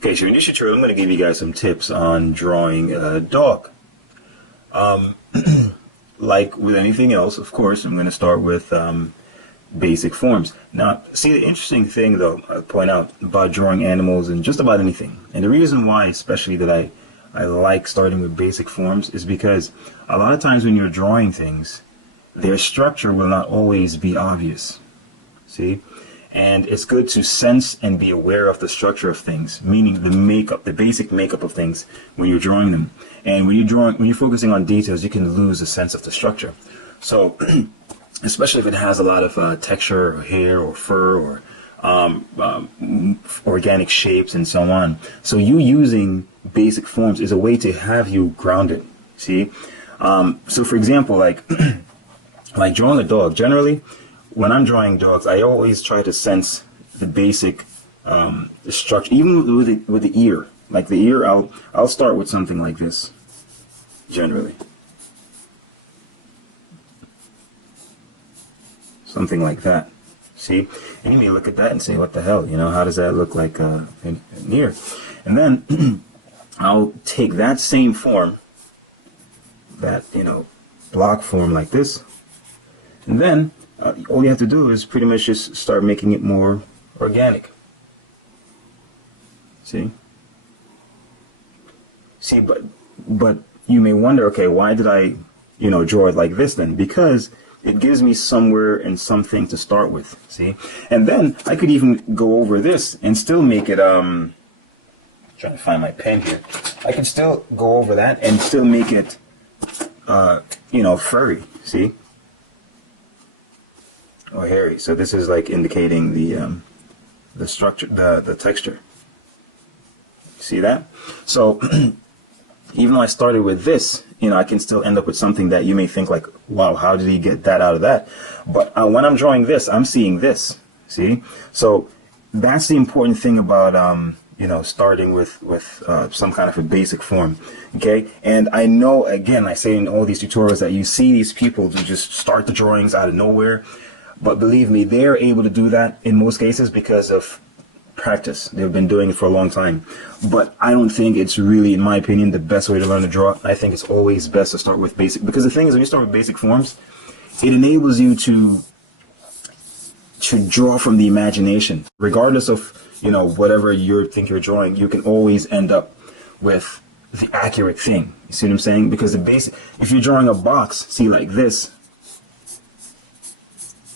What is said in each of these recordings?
Okay, so in this tutorial, I'm going to give you guys some tips on drawing a dog. Like with anything else, of course, I'm going to start with basic forms. Now, see, the interesting thing, though, I point out about drawing animals and just about anything, and the reason why, especially that I like starting with basic forms, is because a lot of times when you're drawing things, their structure will not always be obvious. See? And it's good to sense and be aware of the structure of things, meaning the makeup, the basic makeup of things when you're drawing them. And when you're focusing on details, you can lose a sense of the structure. So, especially if it has a lot of texture or hair or fur or organic shapes and so on. So you using basic forms is a way to have you grounded. See? So for example, like like drawing a dog, generally, when I'm drawing dogs, I always try to sense the basic the structure, even with the ear. Like the ear, I'll start with something like this, generally. Something like that. See? And you may look at that and say, what the hell? You know, how does that look like an ear? And then I'll take that same form, that, block form like this, and then all you have to do is pretty much just start making it more organic. See? See, but you may wonder, okay, why did I, draw it like this then? Because it gives me somewhere and something to start with. See? And then I could even go over this and still make it, trying to find my pen here. I can still go over that and still make it, furry. See? Or hairy. So this is like indicating the structure, the texture. See that? So even though I started with this, I can still end up with something that you may think like, wow, how did he get that out of that? But when I'm drawing this, I'm seeing this. See? So that's the important thing about starting with some kind of a basic form. Okay? And I know, again, I say in all these tutorials that you see these people who just start the drawings out of nowhere. But believe me, they're able to do that in most cases because of practice. They've been doing it for a long time. But I don't think it's really, in my opinion, the best way to learn to draw. I think it's always best to start with basic. Because the thing is, when you start with basic forms, it enables you to draw from the imagination. Regardless of, whatever you think you're drawing, you can always end up with the accurate thing. You see what I'm saying? Because the basic, if you're drawing a box, see like this,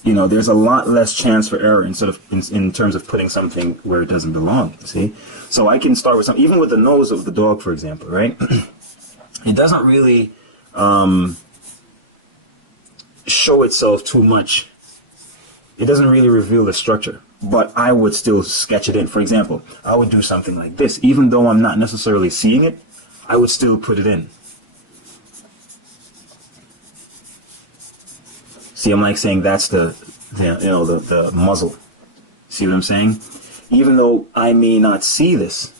there's a lot less chance for error instead of in terms of putting something where it doesn't belong. See, so I can start with something, even with the nose of the dog, for example, right? It doesn't really show itself too much. It doesn't really reveal the structure, but I would still sketch it in. For example, I would do something like this, even though I'm not necessarily seeing it. I would still put it in. See, I'm like saying that's the muzzle. See what I'm saying? Even though I may not see this,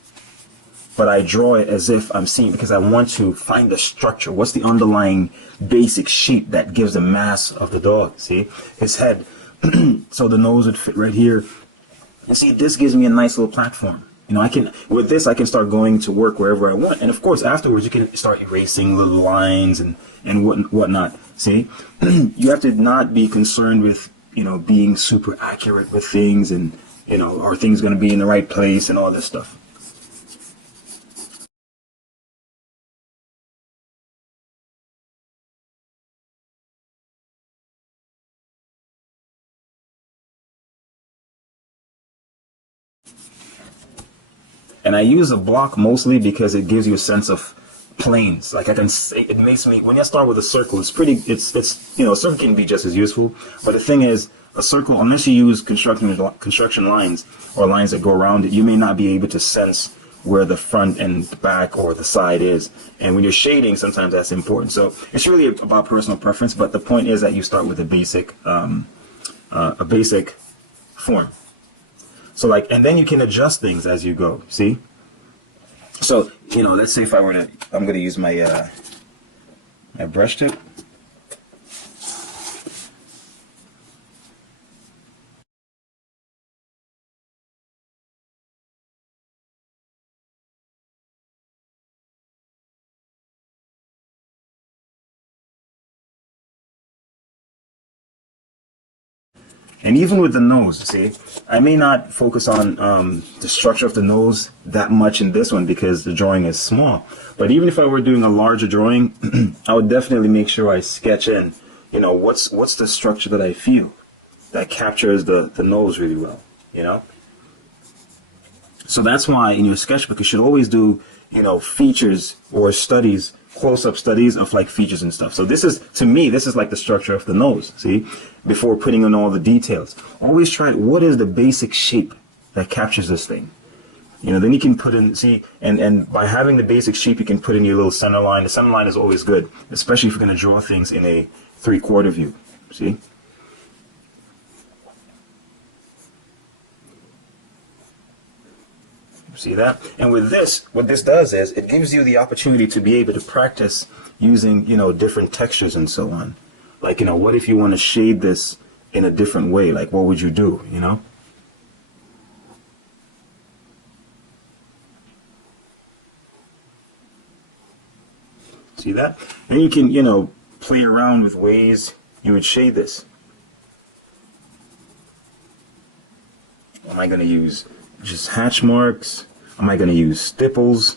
but I draw it as if I'm seeing, because I want to find the structure. What's the underlying basic shape that gives the mass of the dog? See, his head. So the nose would fit right here. And see, this gives me a nice little platform. With this, I can start going to work wherever I want. And of course, afterwards, you can start erasing little lines and whatnot. See, you have to not be concerned with, being super accurate with things and, are things going to be in the right place and all this stuff. And I use a block mostly because it gives you a sense of planes. Like I can say, it makes me, when I start with a circle, a circle can be just as useful. But the thing is, a circle, unless you use construction lines or lines that go around it, you may not be able to sense where the front and the back or the side is. And when you're shading, sometimes that's important. So it's really about personal preference. But the point is that you start with a basic form. So and then you can adjust things as you go. See? So, let's say if I'm going to use my my brush tip. And even with the nose, see, I may not focus on the structure of the nose that much in this one because the drawing is small. But even if I were doing a larger drawing, I would definitely make sure I sketch in, you know, what's the structure that I feel that captures the nose really well, you know? So that's why in your sketchbook you should always do, you know, features or studies, close-up studies of like features and stuff. So this is, to me, this is like the structure of the nose, see, before putting in all the details. Always try, what is the basic shape that captures this thing? You know, then you can put in, see, and by having the basic shape, you can put in your little center line. The center line is always good, especially if you're going to draw things in a 3/4 view, see? See that? And with this, what this does is it gives you the opportunity to be able to practice using, you know, different textures and so on. Like, you know, what if you want to shade this in a different way? Like, what would you do, you know? See that? And you can, you know, play around with ways you would shade this. Am I going to use just hatch marks? Am I going to use stipples?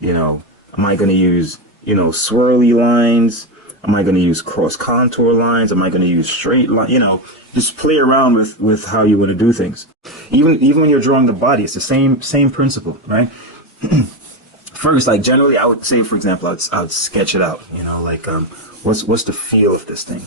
You know, am I going to use, you know, swirly lines? Am I going to use cross contour lines? Am I going to use straight line? You know, just play around with how you want to do things. Even when you're drawing the body, it's the same principle, right? First, like generally, I would say, for example, I would sketch it out. You know, like what's the feel of this thing?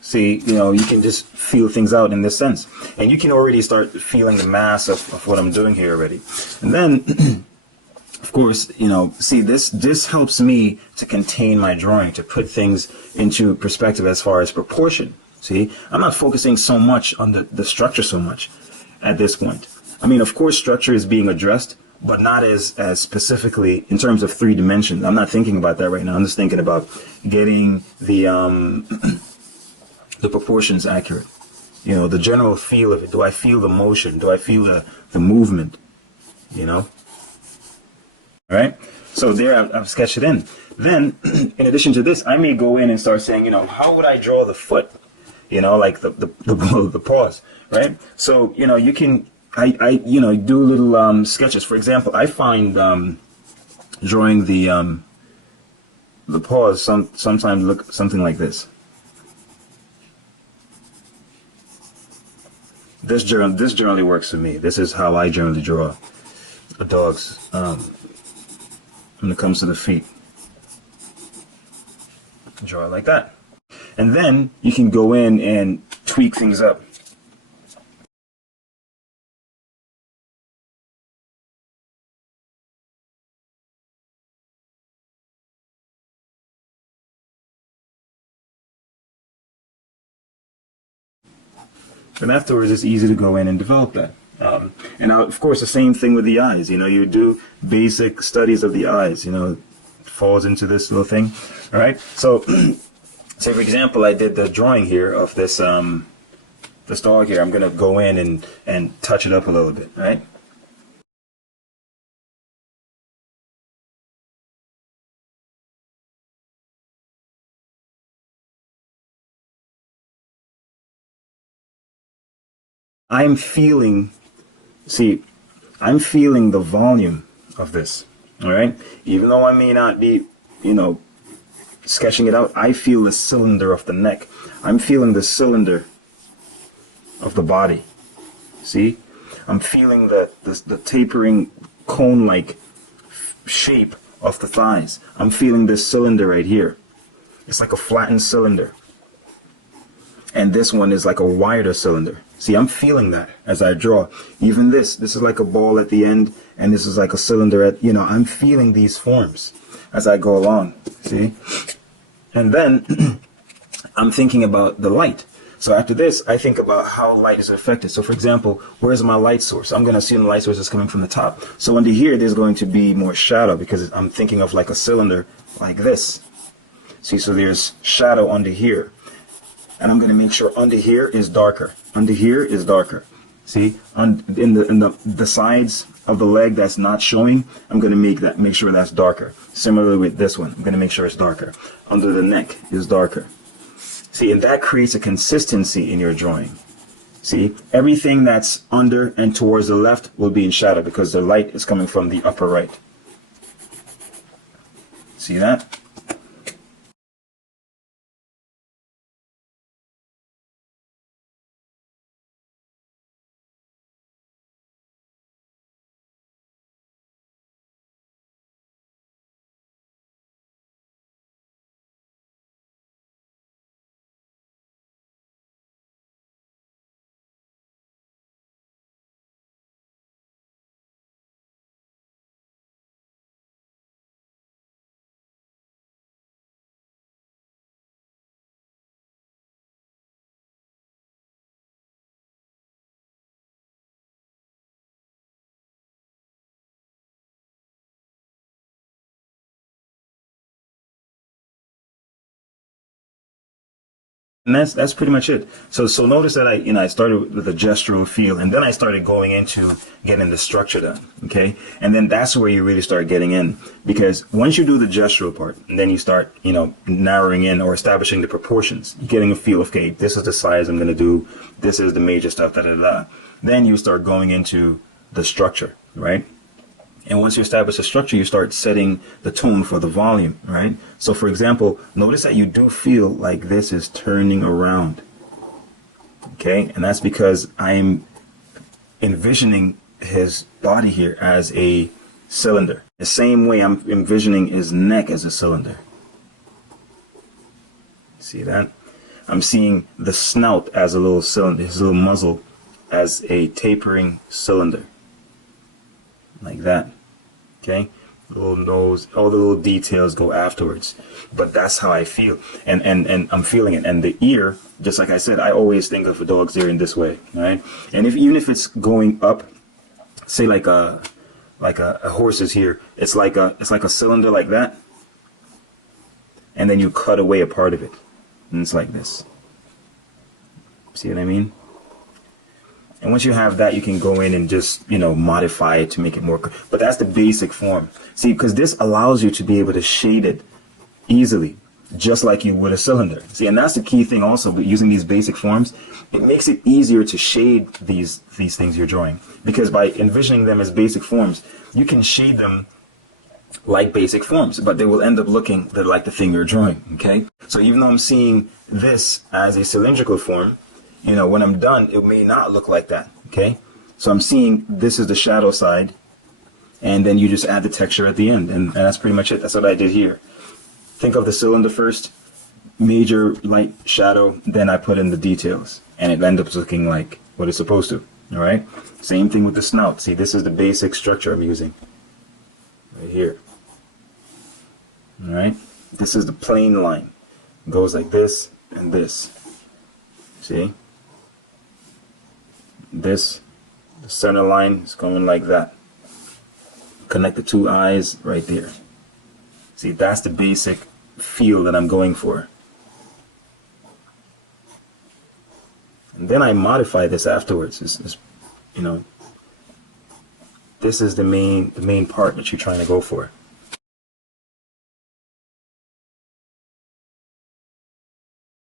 See, you know, you can just feel things out in this sense. And you can already start feeling the mass of what I'm doing here already. And then, of course, you know, see, this helps me to contain my drawing, to put things into perspective as far as proportion. See, I'm not focusing so much on the structure so much at this point. I mean, of course, structure is being addressed, but not as specifically in terms of 3 dimensions. I'm not thinking about that right now. I'm just thinking about getting the proportions accurate. You know, the general feel of it. Do I feel the motion? Do I feel the movement? You know? All right? So there I've sketched it in. Then, in addition to this, I may go in and start saying, you know, how would I draw the foot? You know, like the paws, right? So, you know, you can, I you know, do little sketches. For example, I find drawing the paws sometimes look something like this. This generally works for me. This is how I generally draw the dogs when it comes to the feet. Draw it like that. And then you can go in and tweak things up. And afterwards, it's easy to go in and develop that. And now, of course, the same thing with the eyes. You know, you do basic studies of the eyes. You know, it falls into this little thing. All right. So, say for example, I did the drawing here of this this dog here. I'm gonna go in and touch it up a little bit. Right. I'm feeling. See, I'm feeling the volume of this. All right. Even though I may not be, you know, sketching it out, I feel the cylinder of the neck. I'm feeling the cylinder of the body. See? I'm feeling the tapering cone-like shape of the thighs. I'm feeling this cylinder right here. It's like a flattened cylinder. And this one is like a wider cylinder. See, I'm feeling that as I draw. Even this is like a ball at the end, and this is like a cylinder at, you know, I'm feeling these forms as I go along. See? And then I'm thinking about the light. So after this, I think about how light is affected. So for example, where's my light source? I'm going to assume the light source is coming from the top. So under here, there's going to be more shadow because I'm thinking of like a cylinder like this. See, so there's shadow under here. And I'm going to make sure under here is darker. Under here is darker. See, in the sides of the leg that's not showing, I'm going to make sure that's darker. Similarly with this one, I'm going to make sure it's darker. Under the neck is darker. See, and that creates a consistency in your drawing. See, everything that's under and towards the left will be in shadow because the light is coming from the upper right. See that? And that's pretty much it. So notice that I started with a gestural feel, and then I started going into getting the structure done. Okay, and then that's where you really start getting in, because once you do the gestural part, and then you start narrowing in or establishing the proportions, you're getting a feel of, okay, this is the size I'm going to do, this is the major stuff, da da da. Then you start going into the structure, right? And once you establish a structure, you start setting the tone for the volume, right? So for example, notice that you do feel like this is turning around, okay? And that's because I'm envisioning his body here as a cylinder. The same way I'm envisioning his neck as a cylinder. See that? I'm seeing the snout as a little cylinder, his little muzzle as a tapering cylinder. Like that. Okay, little nose, all the little details go afterwards, but that's how I feel, and I'm feeling it. And the ear, just like I said, I always think of a dog's ear in this way, right? And even if it's going up, say like a horse's here, it's like a cylinder like that, and then you cut away a part of it, and it's like this. See what I mean? And once you have that, you can go in and just, modify it to make it more. But that's the basic form. See, because this allows you to be able to shade it easily, just like you would a cylinder. See, and that's the key thing also, but using these basic forms, it makes it easier to shade these things you're drawing. Because by envisioning them as basic forms, you can shade them like basic forms, but they will end up looking like the thing you're drawing, okay? So even though I'm seeing this as a cylindrical form, when I'm done, it may not look like that, okay? So I'm seeing this is the shadow side, and then you just add the texture at the end, and that's pretty much it. That's what I did here. Think of the cylinder first, major light shadow, then I put in the details, and it ends up looking like what it's supposed to, all right? Same thing with the snout. See, this is the basic structure I'm using right here, all right? This is the plane line. It goes like this and this, see? This, the center line is going like that. Connect the two eyes right there. See, that's the basic feel that I'm going for. And then I modify this afterwards. This is the main part that you're trying to go for.